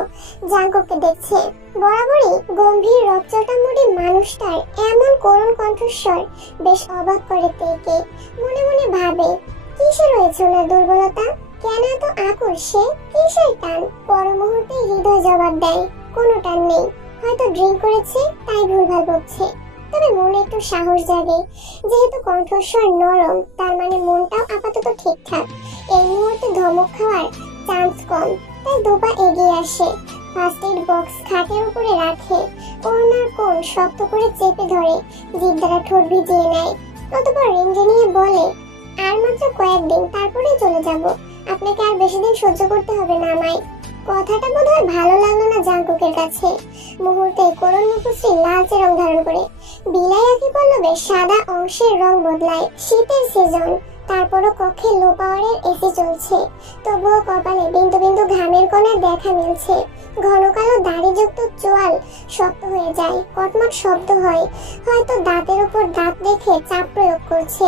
জাঙ্কুককে দেখছে। বরাবরই গম্ভীর রক্তচটা মুড়ি মানুষটার এমন করুণ কণ্ঠস্বর বেশ অবাক করে তেকে। মনে মনে ভাবে, কিসে রয়েছে ওনার দুর্বলতা? কেন এত আকুল সে? কিসের টান? পর মুহূর্তে হৃদয় জবাব দেয়, কোনো টান নেই, হয়তো ড্রিঙ্ক করেছে তাই ভুলভাল বকছে। তবে মনে একটু সাহস জাগে, যেহেতু কণ্ঠস্বর নরম, তার মানে মনটাও আপাতত ঠিকঠাক। এই মুহূর্তে ধমক খাওয়ার চান্স কম, তাই দুপা এগিয়ে আসে। ফার্স্ট এড বক্স খাটের উপরে রাখে, ওড়নার কোণ শক্ত করে চেপে ধরে, জিভ দ্বারা ঠোঁট ভিজিয়ে নেয়। অতঃপর রেঞ্জে নিয়ে বলে, আর মাত্র কয়েকদিন, তারপরেই চলে যাব। আপনাকে আর বেশি দিন সহ্য করতে হবে না আমায়। কথাটা বোধহয় ভালো লাগলো না জাঙ্কুকের কাছে। মুহূর্তে করুণ মুখশ্রী লালচে রং ধারণ করে বিলাই আঁখি পল্লবে সাদা অংশের রং বদলায়। শীতের সিজন, তারপরও কক্ষে লো পাওয়ারের এসি চলছে, তবুও কপালে বিন্দু বিন্দু ঘামের কণার দেখা মিলছে। ঘন কালো দাড়িযুক্ত চোয়াল শক্ত হয়ে যায়, কটমট শব্দ হয়, হয়তো দাঁতের উপর দাঁত রেখে চাপ প্রয়োগ করছে।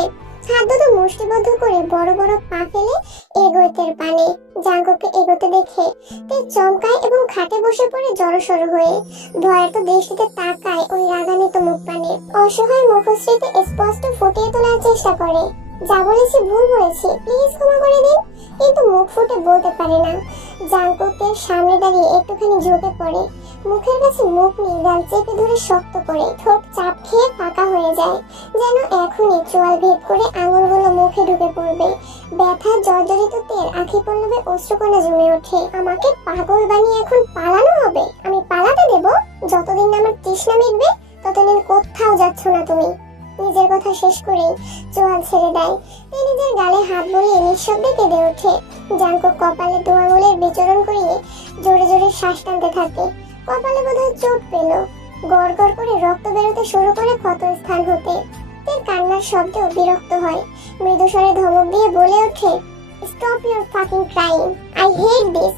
হাত দুটো মুষ্টিবদ্ধ করে বড় বড় পা ফেলে এগোতের পানে। জাঙ্কুককে এগোতে দেখে তে চমকায় এবং খাটে বসে পড়ে জড়সড় হয়ে ভয়ার্ত দৃষ্টিতে তাকায় ওই রাগান্বিত মুখ পানে। অসহায় মুখশ্রীতে স্পষ্ট ফুটিয়ে তোলার চেষ্টা করে, যা বলেছি ভুল বলেছি, প্লিজ ক্ষমা করে দিন, কিন্তু মুখ ফুটে বলতে পারে না। জাঙ্কুকের সামনে দাঁড়িয়ে একটুখানি ঝুঁকে পড়ে, মুখের কাছে মুখ নিয়ে গাল চেপে ধরে শক্ত করে ঠোঁট চাপ খেয়ে ফাঁকা হয়ে যায়, যেন এখনই চোয়াল ভেদ করে আঙুলগুলো মুখে ঢুকে পড়বে। ব্যথা জর্জরিত তেল আঁখি পল্লবে অশ্রুকণা জমে ওঠে। আমাকে পাগল বানিয়ে এখন পালানো হবে? আমি পালাতে দেব? যতদিন না আমার তৃষ্ণা মিটবে ততদিন কোথাও যাচ্ছ না তুমি। নিজের কথা শেষ করেই চোয়াল ছেড়ে দেয়। তে নিজের গালে হাত বুলিয়ে নিঃশব্দে কেঁদে ওঠে। জাঙ্কুক কপালে দু আঙুলের বিচরণ করিয়ে জোরে জোরে শ্বাস টানতে থাকে। কপালে বোধহয় চোট পেল। গড় গড় করে রক্ত বেরোতে শুরু করে ক্ষত স্থান হতে। তের কান্নার শব্দেও বিরক্ত হয়। মৃদু স্বরে ধমক দিয়ে বলে ওঠে, stop your fucking crying, I hate this.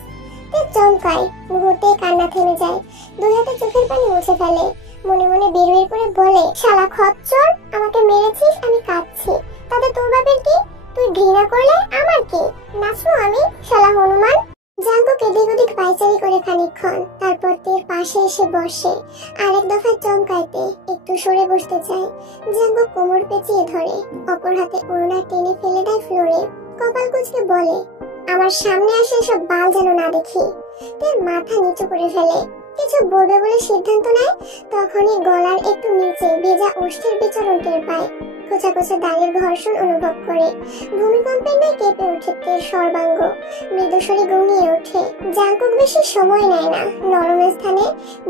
তে চমকায়, মুহূর্তেই কান্না থেমে যায়। দুই হাতে চোখের পানি মুছে ফেলে। মনে মনে বিড়বিড় করে বলে, শালা খচ্চর, আমাকে মেরেছিস, আমি কাঁদছি, তাতে তোর বাপের কি? তুই ঘৃণা করলে আমার কি? নাচবো আমি, শালা হনুমান। জাঙ্কুক এদিক ওদিক পায়চারি করে খানিকক্ষণ, তারপর তের পাশে এসে বসে। আরেক দফায় চমকাইতে একটু সরে বসতে চায়। জাঙ্কুক কোমর পেঁচিয়ে ধরে, অপর হাতে ওড়না টেনে ফেলে দেয় ফ্লোরে। কপাল কুঁচকে বলে, আমার সামনে আসে সব বাল যেন না দেখি। তের মাথা নিচু করে ফেলে। কিছু বলবে বলে সিদ্ধান্ত নেয়, তখনই গলার একটু নিচে ভেজা ওষ্ঠের বিচরণ টের পায়। কোচা কোচা দাঁড়ের ঘর্ষণ অনুভব করে। ভূমিকম্পের ন্যায় কেঁপে ওঠে তের সর্বাঙ্গ। মৃদুস্বরে গুঙিয়ে ওঠে। জাঙ্কুক বেশি সময় নেয় না, নরম স্থানে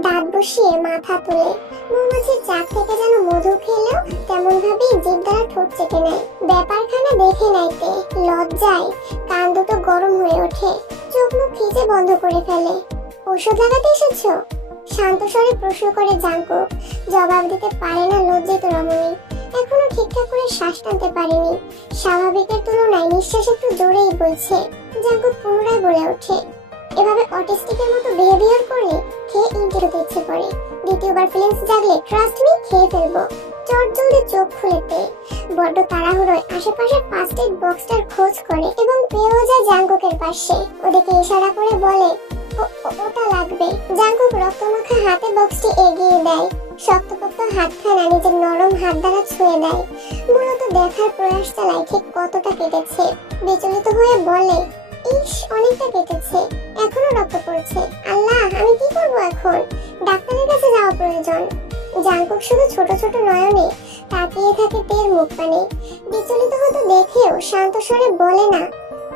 দাঁত বসিয়ে মাথা তোলে। মৌমাছির চাক থেকে যেন মধু খেলেও তেমন ভাবেই জিভ দ্বারা ঠোঁট চেটে নেয়। ব্যাপারখানা দেখে নেয় তে। লজ্জায় কান দুটো গরম হয়ে ওঠে। চোখ মুখ খিচে বন্ধ করে ফেলে। ওষুধ লাগাতে এসেছো? শান্ত স্বরে প্রশ্ন করে জাঙ্কুক। জবাব দিতে পারে না লজ্জিত রমণী। এখনো ঠিকঠাক করে শ্বাস টানতে পারেনি। স্বাভাবিকের তুলনায় নিঃশ্বাস একটু জোরেই বইছে। জাঙ্কুক পুনরায় বলে ওঠে, এভাবে অটিস্টিকের মতো বিহেভিয়ার করলে খেয়ে ইন্টি হতে ইচ্ছে করে। দ্বিতীয়বার ফিলিংস জাগলে ট্রাস্ট মি, খেয়ে ফেলবো। চট জলদি চোখ খুলেতে বড্ড তাড়াহুড়োয় আশেপাশে ফার্স্ট এড বক্সটার খোঁজ করে এবং পেয়েও যায় জাঙ্কুকের পাশে। ওদিকে ইশারা করে বলে, ওটা লাগবে। জাঙ্কুক রক্তমাখা হাতে বক্সটি এগিয়ে দেয়। শক্তপোক্ত হাতখানা নিজের নরম হাত দ্বারা ছুঁয়ে দেয়। মূলত দেখার প্রয়াস চালায় ঠিক কতটা কেটেছে। বিচলিত হয়ে বলে, ইস, অনেকটা কেটেছে, এখনো রক্ত পড়ছে। আল্লাহ, আমি কি করবো এখন? ডাক্তারের কাছে যাওয়া প্রয়োজন। জাঙ্কুক শুধু ছোট ছোট নয়নে তাকিয়ে থাকে তের মুখ পানে। বিচলিত হতে দেখেও শান্ত স্বরে বলে না,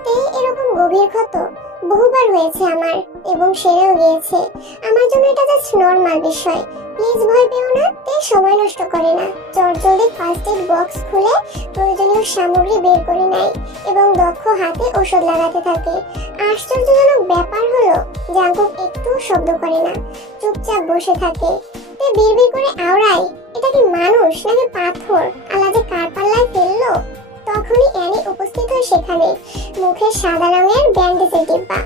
তে এরকম গভীর ক্ষত বহুবার হয়েছে আমার, এবং সেরেও গিয়েছে। আমার জন্য এটা জাস্ট নরমাল বিষয়। প্লিজ ভয় পেও না। তে সময় নষ্ট করে না। চটজলদি ফার্স্ট এড বক্স খুলে প্রয়োজনীয় সামগ্রী বের করে নেয় এবং দক্ষ হাতে ওষুধ লাগাতে থাকে। আশ্চর্যজনক ব্যাপার হলো, জাঙ্কুক একটু শব্দ করে না, চুপচাপ বসে থাকে। তে বিড়বিড় করে আওড়ায়, এটা কি মানুষ নাকি পাথর? আল্লাহ যে কার পাল্লায় ফেললো। তখনই অ্যানি উপস্থিত হয় সেখানে। মুখে সাদা রঙের ব্যান্ডেজের ডিব্বা।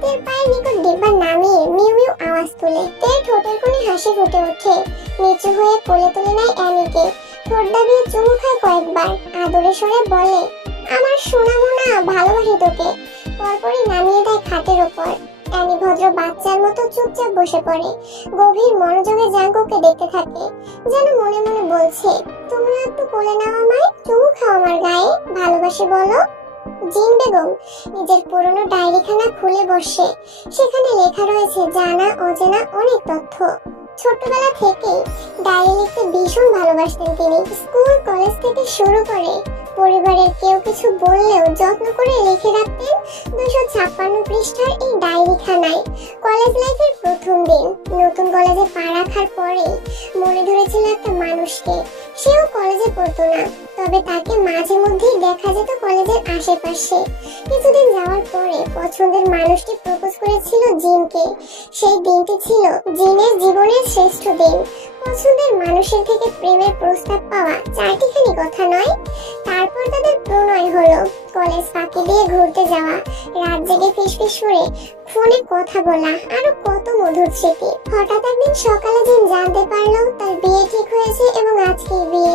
তের পায়ের নিকট ডিব্বা নামিয়ে মিউ মিউ আওয়াজ তুলে। তের ঠোঁটের কোণে হাসি ফুটে ওঠে। নিচু হয়ে কোলে তুলে নেয় অ্যানিকে। ঠোঁট দাবিয়ে চুমু খায় কয়েকবার। আদরে স্বরে বলে, আমার সোনা মোনা, ভালোবাসি তোকে। পরপরই নামিয়ে দেয় খাটের ওপর। অ্যানি ভদ্র বাচ্চার মতো চুপচাপ বসে পড়ে। গভীর মনোযোগে জাঙ্কুককে দেখতে থাকে, যেন মনে মনে বলছে, তোমরা একটু কোলে নাও আমায়, চুমু খাও আমার গায়ে, ভালোবাসি বলো। জিন বেগম নিজের পুরনো ডায়েরিখানা খুলে বসে। সেখানে লেখা রয়েছে জানা অজানা অনেক তথ্য। ছোটবেলা থেকে ডায়েরি লিখতে ভীষণ ভালোবাসতেন তিনি। স্কুল কলেজ থেকে শুরু করে পরিবারের কেউ কিছু বললেও যত্ন করে লিখে রাখতেন 256 পৃষ্ঠার এই ডায়েরিখানায়। কলেজ লাইফের প্রথম দিন, নতুন কলেজে পা রাখার পরে মনে ধরেছিল একটা মানুষকে। সেও কলেজে পড়তো না, তবে তাকে মাঝে মধ্যেই দেখা যেত কলেজের আশেপাশে। কিছুদিন যাওয়ার পরে পছন্দের মানুষটি প্রপোজ করেছিল জিনকে। সেই দিনটি ছিল জিনের জীবনের শ্রেষ্ঠ দিন। পছন্দের মানুষের থেকে প্রেমের প্রস্তাব পাওয়া চারটিখানি কথা নয়। তারপর তাদের প্রণয় হলো। কলেজ ফাঁকি দিয়ে ঘুরতে যাওয়া, রাত জেগে ফিসফিস করে ফোনে কথা বলা, আরো কত মধুর স্মৃতি। হঠাৎ একদিন সকালে জিন জানতে পারলো তার বিয়ে ঠিক হয়েছে এবং আজকেই বিয়ে।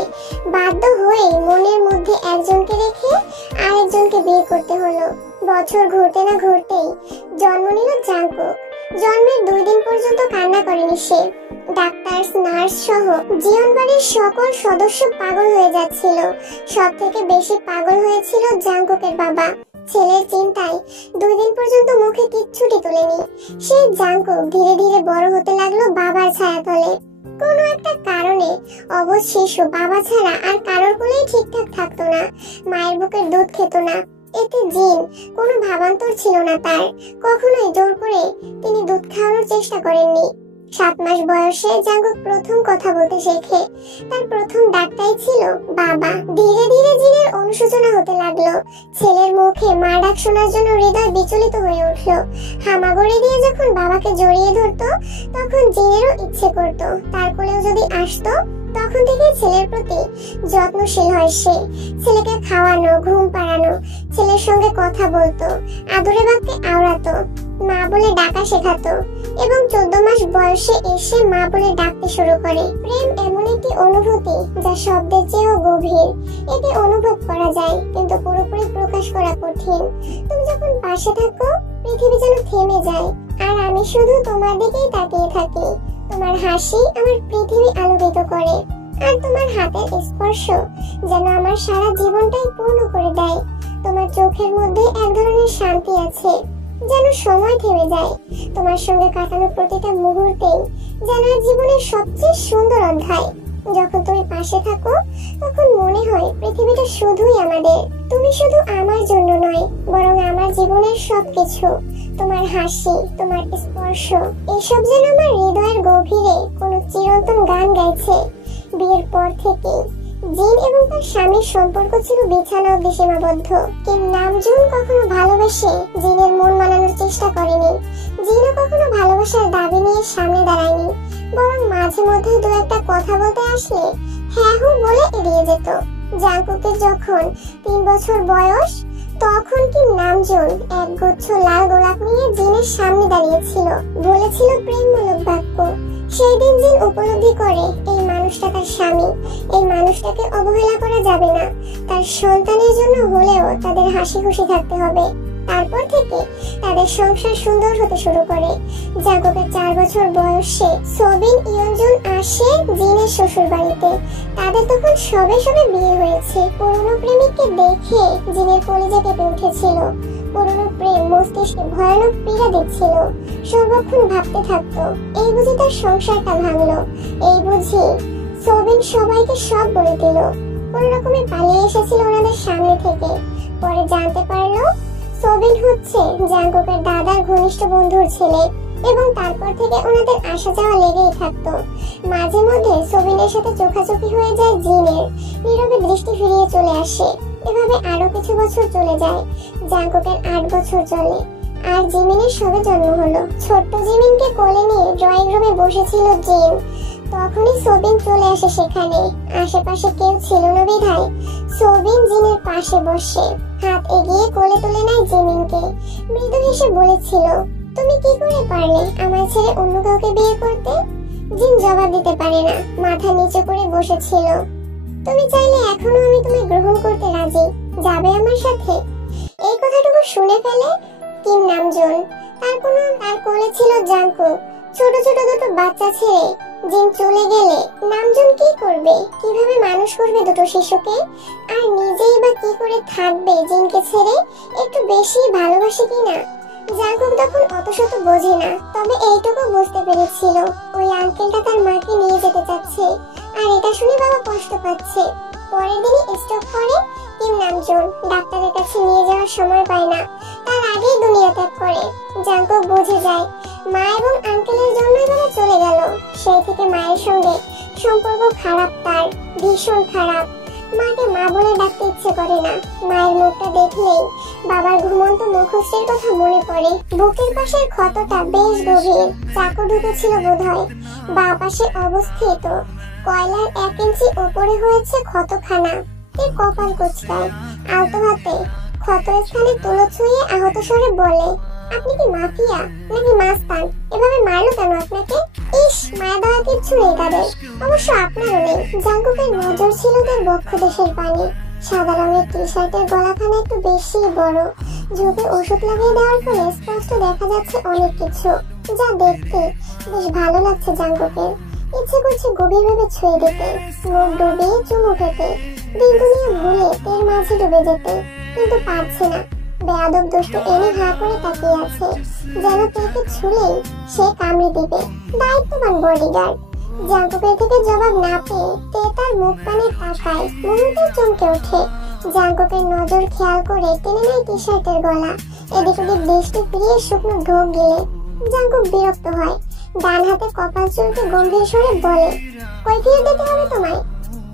বাধ্য হয়ে মনের মধ্যে একজনকে রেখে আরেকজনকে বিয়ে করতে হলো। বছর ঘুরতে না ঘুরতেই জন্ম নিল জাঙ্কুক। জন্মের 2 দিন পর্যন্ত কান্না করেনি সে। ডাক্তার, নার্স সহ জিয়ন বাড়ির সকল সদস্য পাগল হয়ে যাচ্ছিল। সব থেকে বেশি পাগল হয়েছিল জাঙ্কুকের বাবা। ছেলের চিন্তায় 2 দিন পর্যন্ত মুখে কিচ্ছুটি তোলেনি। সেই জাঙ্কুক ধীরে ধীরে বড় হতে লাগলো বাবার ছায়াতলে। কোনো একটা কারণে অবশ শিশু বাবা ছাড়া আর কারোর কোলেই ঠিকঠাক থাকতো না। মায়ের বুকের দুধ খেত না। এতে জিন কোনো ভাবান্তর ছিল না তার। কখনোই জোর করে তিনি দুধ খাওয়ানোর চেষ্টা করেননি। 7 মাস বয়সে জাঙ্কুক প্রথম কথা বলতে শেখে। তার প্রথম ডাকটাই ছিল বাবা। ধীরে ধীরে জিনের অনুশোচনা হতে লাগলো। ছেলের মুখে মা ডাক শোনার জন্য হৃদয় বিচলিত হয়ে উঠল। হামাগুড়ি দিয়ে যখন বাবাকে জড়িয়ে ধরতো তখন জিনেরও ইচ্ছে করত তার কোলেও যদি আসতো। তখন থেকে ছেলের প্রতি যত্নশীল হয় সে। ছেলেকে খাওয়ানো, ঘুম পাড়ানো, ছেলের সঙ্গে কথা বলতো, আদরে বাক্যে আওড়াতো, মা বলে ডাকা শেখাতো এবং 14 মাস বয়সে এসে মা বলে ডাকতে শুরু করে। প্রেম এমন একটি অনুভূতি যা শব্দের চেয়েও গভীর। এটি অনুভব করা যায় কিন্তু পুরোপুরি প্রকাশ করা কঠিন। তুমি যখন পাশে থাকো পৃথিবী যেন থেমে যায় আর আমি শুধু তোমার দিকেই তাকিয়ে থাকি। তোমার হাসি আমার পৃথিবী আলোকিত করে আর তোমার হাতের স্পর্শ যেন আমার সারা জীবনটাই পূর্ণ করে দেয়। তোমার চোখের মধ্যে এক ধরনের শান্তি আছে, যেন সময় থেমে যায়। তোমার সঙ্গে কাটানো প্রতিটা মুহূর্তেই যেন জীবনের সবচেয়ে সুন্দর অধ্যায়। যখন তুমি পাশে থাকো তখন মনে হয় পৃথিবীটা শুধুই আমাদের। তুমি শুধু আমার জন্য নয় বরং আমার জীবনের সবকিছু। তোমার হাসি, তোমার স্পর্শ, এসব যেন আমার হৃদয়ের গভীরে কোনো চিরন্তন গান গাইছে। বিয়ের পর থেকে জিন এবং তার স্বামীর সম্পর্ক ছিল বিছানা অবধি সীমাবদ্ধ। কিম নামজুন কখনো ভালোবেসে জিনের মন মানানোর চেষ্টা করেনি। জিনও কখনো ভালোবাসার দাবি নিয়ে সামনে দাঁড়ায়নি, বরং মাঝে মধ্যে দু একটা কথা বলতে আসলে হ্যাঁ হু বলে এড়িয়ে যেত। জাঙ্কুকের যখন 3 বছর বয়স তখন কিম নামজুন এক গুচ্ছ লাল গোলাপ নিয়ে জিনের সামনে দাঁড়িয়েছিল, বলেছিল প্রেমমূলক বাক্য। সেই দিন জিন উপলব্ধি করে এই মানুষটা তার স্বামী। এই মানুষটাকে অবহেলা করা যাবে না। তার সন্তানের জন্য হলেও তাদের হাসি খুশি থাকতে হবে। তারপর থেকে তাদের সংসার সুন্দর হতে শুরু করে। জাঙ্কুকের 4 বছর বয়সে সোবিন ইয়নজুন আসে জিনের শ্বশুর বাড়িতে। তাদের তখন সবে সবে বিয়ে হয়েছে। পুরনো প্রেমিককে দেখে জিনের কলিজা কেঁপে উঠেছিল। পুরনো প্রেম মস্তিষ্কে ভয়ানক পীড়া দিচ্ছিল। সর্বক্ষণ ভাবতে থাকতো এই বুঝি তার সংসারটা ভাঙলো, এই বুঝি। সোবিন সবাইকে সব বলে দিল। কোন রকমে পালিয়ে এসেছিল ওনাদের সামনে থেকে। পরে জানতে পারলো সোবিন হচ্ছে জাঙ্কুকের দাদার ঘনিষ্ঠ বন্ধুর ছেলে এবং তারপর থেকে ওনাদের আসা যাওয়া লেগেই থাকতো। মাঝে মধ্যে সোবিনের সাথে চোখাচোখি হয়ে যায় জিনের। নীরবে দৃষ্টি ফিরিয়ে চলে আসে। এভাবে আরো কিছু বছর চলে যায়। জাঙ্কুকের 8 বছর চলে আর জিমিনের সবে জন্ম হলো। ছোট্ট জিমিনকে কোলে নিয়ে ড্রয়িং রুমে বসেছিল জিন। তখনই সোবিন চলে আসে সেখানে। আশেপাশে কেউ ছিল না বিধায় সোবিন জিনের পাশে বসে হাত এগিয়ে কোলে তুলে নেয় জিমিনকে। মৃদু হেসে বলেছিল, তুমি কি করে পারলে আমার ছেড়ে অন্য কাউকে বিয়ে করতে? জিন জবাব দিতে পারে না, মাথা নিচু করে বসেছিল। তুমি চাইলে এখনো আমি তোমায় গ্রহণ করতে রাজি, যাবে আমার সাথে? এই কথাটুকু শুনে ফেলে কিম নামজুন। তার কোলে ছিল জাঙ্কুক। ছোট ছোট দুটো বাচ্চা ছেড়ে জিন চলে গেলে নামজুন কি করবে? কিভাবে মানুষ করবে দুটো শিশুকে? আর নিজেই বা কি করে থাকবে জিনকে ছেড়ে? একটু বেশি ভালোবাসে কিনা? জাঙ্কুক তখন অত শত বোঝে না, তবে এইটুকু বুঝতে পেরেছিল ওই আঙ্কেলটা তার মাকে নিয়ে যেতে চাচ্ছে। আর এটা শুনে বাবা কষ্ট পাচ্ছে। পরের দিনই স্ট্রোক করে কিম নামজুন। ডাক্তারের কাছে নিয়ে যাওয়ার সময় পায় না, তার আগেই দুনিয়া ত্যাগ করে। জাঙ্কুক বুঝে যায় মা এবং আঙ্কেলের জন্যই বাবা চলে গেল। সেই থেকে মায়ের সঙ্গে সম্পর্ক খারাপ, তার ভীষণ খারাপ। মাকে মা বলে ডাকতে ইচ্ছে করে না। মায়ের মুখটা দেখলেই বাবার ঘুমন্ত মুখশ্রীর কথা মনে পড়ে। বুকের পাশের ক্ষতটা বেশ গভীর, চাকু ঢুকেছিল বোধহয়। বাঁ পাশে অবস্থিত কয়লার 1 ইঞ্চি উপরে হয়েছে ক্ষতখানা। এর কপাল কুঁচকায়। আলতো হাতে ক্ষত স্থানে তুলো ছুঁয়ে আহত স্বরে বলে, আপনি কি মাফিয়া নাকি মাস্তান? এভাবে মারলো কেন আপনাকে? ইস, মায়া দেওয়া কিচ্ছু নেই তাদের, অবশ্য আপনারও নেই। জাঙ্কুকের নজর ছিল তার বক্ষ দেশের পানি। সাদা রঙের টি শার্টের গলাখানা একটু বেশি বড়। ঝোপে ওষুধ লাগিয়ে দেওয়ার ফলে স্পষ্ট দেখা যাচ্ছে অনেক কিছু, যা দেখতে বেশ ভালো লাগছে জাঙ্কুকের। ইচ্ছে করছে গভীরভাবে ছুঁয়ে দিতে, মুখ ডুবিয়ে চুমু খেতে, দিন দুনিয়া ভুলে এর মাঝে ডুবে যেতে, কিন্তু পারছে না। বেয়াদব দুষ্টু এনে হা করে তাকিয়ে আছে, যেন তাকে ছুঁলেই সে কামড়ে দিবে। দায়িত্ববান বডিগার্ড। জাঙ্কুকের থেকে জবাব না পেয়ে তে তার মুখ পানে তাকায়। মুহূর্তে চমকে ওঠে। জাঙ্কুকের নজর খেয়াল করে টেনে নেয় টি শার্টের গলা। এদিক ওদিক দৃষ্টি ফিরিয়ে শুকনো ঢোক গিলে জাঙ্কুক বিরক্ত হয়। ডান হাতে কপাল চুলকে গম্ভীর স্বরে বলে, কৈফিয়ত দিতে হবে তোমায়।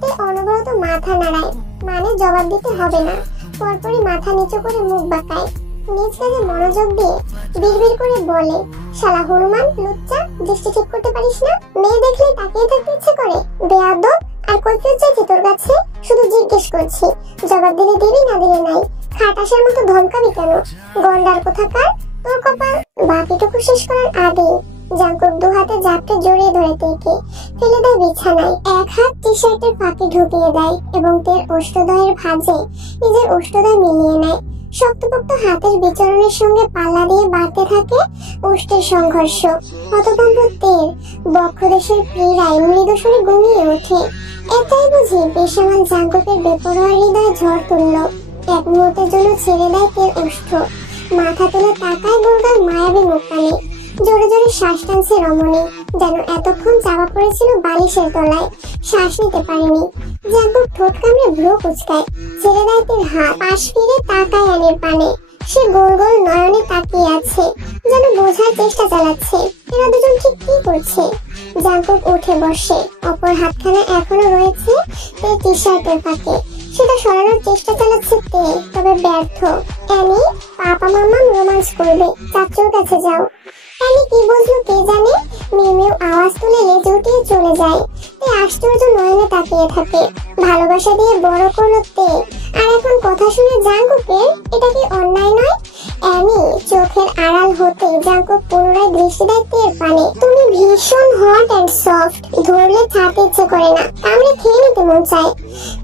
তে অনবরত মাথা নাড়ায়, মানে জবাব দিতে হবে না। পরপরই মাথা নিচু করে মুখ বাঁকায়, নিজ কাজে মনোযোগ দিয়ে বিড়বিড় করে বলে, শালা হনুমান লুচ্চা, দৃষ্টি ঠিক করতে পারিস না? মেয়ে দেখলেই তাকিয়ে থাকতে ইচ্ছে করে, বেয়াদব। আর কৈফিয়ত চাইছি তোর কাছে? শুধু জিজ্ঞেস করছি, জবাব দিলে দিবি, না দিলে নাই। খাটাসের মতো ধমকাবি কেন? গন্ডার কোথাকার। তোর কপাল। বাকিটুকু শেষ করার আগে জাঙ্কুক দু হাতে জাপটে জড়িয়ে ধরে তেকে ফেলে দেয় বিছানায়। এক হাত টি শার্টের ফাঁকে ঢুকিয়ে দেয় এবং তের অষ্টদয়ের ভাঁজে নিজের অষ্টদয় মিলিয়ে নেয়। শক্তপোক্ত হাতের বিচরণের সঙ্গে পাল্লা দিয়ে বাড়তে থাকে ওষ্ঠের সংঘর্ষ। হতভম্ব তের বক্ষদেশের পীড়ায় মৃদু সুরে ঘুমিয়ে ওঠে। এটাই বুঝি বেসামাল জাঙ্কুকের বেপরোয়া হৃদয়ে ঝড় তুলল। এক মুহূর্তের জন্য ছেড়ে দেয় তের ওষ্ঠ। মাথা তুলে তাকায় গুলগার মায়াবী মুখখানে। জোরে জোরে শ্বাস টানছে রমণী, যেন এতক্ষণ চাপা পড়েছিল বালিশের তলায়, শ্বাস নিতে পারেনি। জাঙ্কুক ঠোঁট কামড়ে ভ্রু কুঁচকায়, ছেড়ে দেয় তের হাত। পাশ ফিরে তাকায় আনির পানে। সে গোল গোল নয়নে তাকিয়ে আছে, যেন বোঝার চেষ্টা চালাচ্ছে এরা দুজন ঠিক কি করছে। জাঙ্কুক উঠে বসে, অপর হাতখানা এখনো রয়েছে তের টি শার্টের ফাঁকে। সেটা সরানোর চেষ্টা চালাচ্ছে তে, তবে ব্যর্থ। অ্যানি, পাপা মামা রোমান্স করবে, চাচুর কাছে যাও। অ্যানি কি বুঝলো কে জানে, মিউ মিউ আওয়াজ তুলে লেজ উঠিয়ে চলে যায়। তে আশ্চর্য নয়নে তাকিয়ে থাকে। ভালোবাসা দিয়ে বড় করলো তে, আর এখন কথা শুনে জাঙ্কুকের, এটা কি অন্যায় নয়? অ্যানি চোখের আড়াল হতে জাঙ্কুক পুনরায় দৃষ্টি দেয় তের পানে। তুমি ভীষণ হট অ্যান্ড সফট, ধরলে ছাড়তে ইচ্ছে করে না, কামড়ে খেয়ে নিতে মন চায়।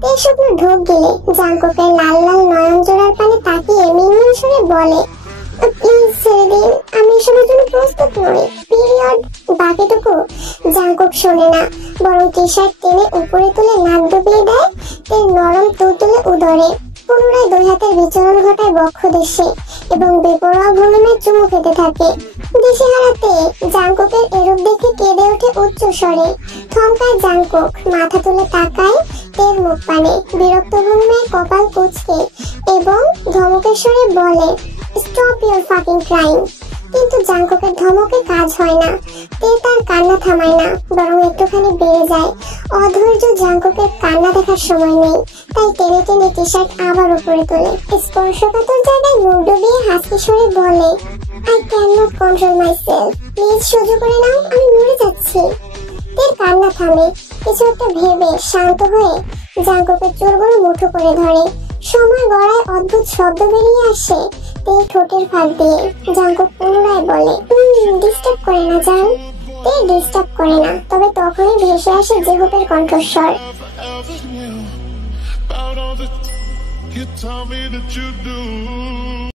তের শুকনো ঢোক গেলে জাঙ্কুকের লাল লাল নয়ন জোড়ার পানে তাকিয়ে মিনমিন সুরে বলে, প্লিজ ছেড়ে দিন, আমি এসবের জন্য প্রস্তুত নই, পিরিয়ড। বাকিটুকু জাঙ্কুক শোনে না, বরং টি শার্ট টেনে উপরে তুলে নাক ডুবিয়ে দেয় তের নরম তুলতুলে উদরে। পুনরায় দুই হাতের বিচরণ ঘটায় বক্ষ দেশে এবং বেপরোয়া ভঙ্গিমায় চুমু খেতে থাকে। দিশে হারাতে জাঙ্কুকের এরূপ দেখে কেঁদে ওঠে উচ্চ স্বরে। থমকায় জাঙ্কুক, মাথা তুলে তাকায় তের মুখ পানে, বিরক্ত ভঙ্গিমায় কপাল কুঁচকে এবং ধমকের স্বরে বলে, স্টপ ইউর ফাকিং ক্রাইং। কিন্তু জাঙ্কুকের ধমকে কাজ হয় না। তে তার কান্না থামায় না, বরং একটুখানি বেড়ে যায়। অধৈর্য জাঙ্কুকের কান্না দেখার সময় নেই, তাই টেনে টেনে টি শার্ট আবার উপরে তোলে। স্পর্শকাতর জায়গায় মুখ ডুবিয়ে হাসি সরে বলে, I can not control myself, please সহ্য করে নাও, আমি মরে যাচ্ছি। তের কান্না থামে। কিছু একটা ভেবে শান্ত হয়ে জাঙ্কুকের চুলগুলো মুঠো করে ধরে। সময় গড়ায় অদ্ভুত শব্দ বেরিয়ে আসে তে ঠোঁটের ফাঁক দিয়ে। জাঙ্কুক পুনরায় বলে, ডিস্টার্ব করে না জান। তে ডিস্টার্ব করে না, তবে তখনই ভেসে আসে জেহুপের কণ্ঠস্বর।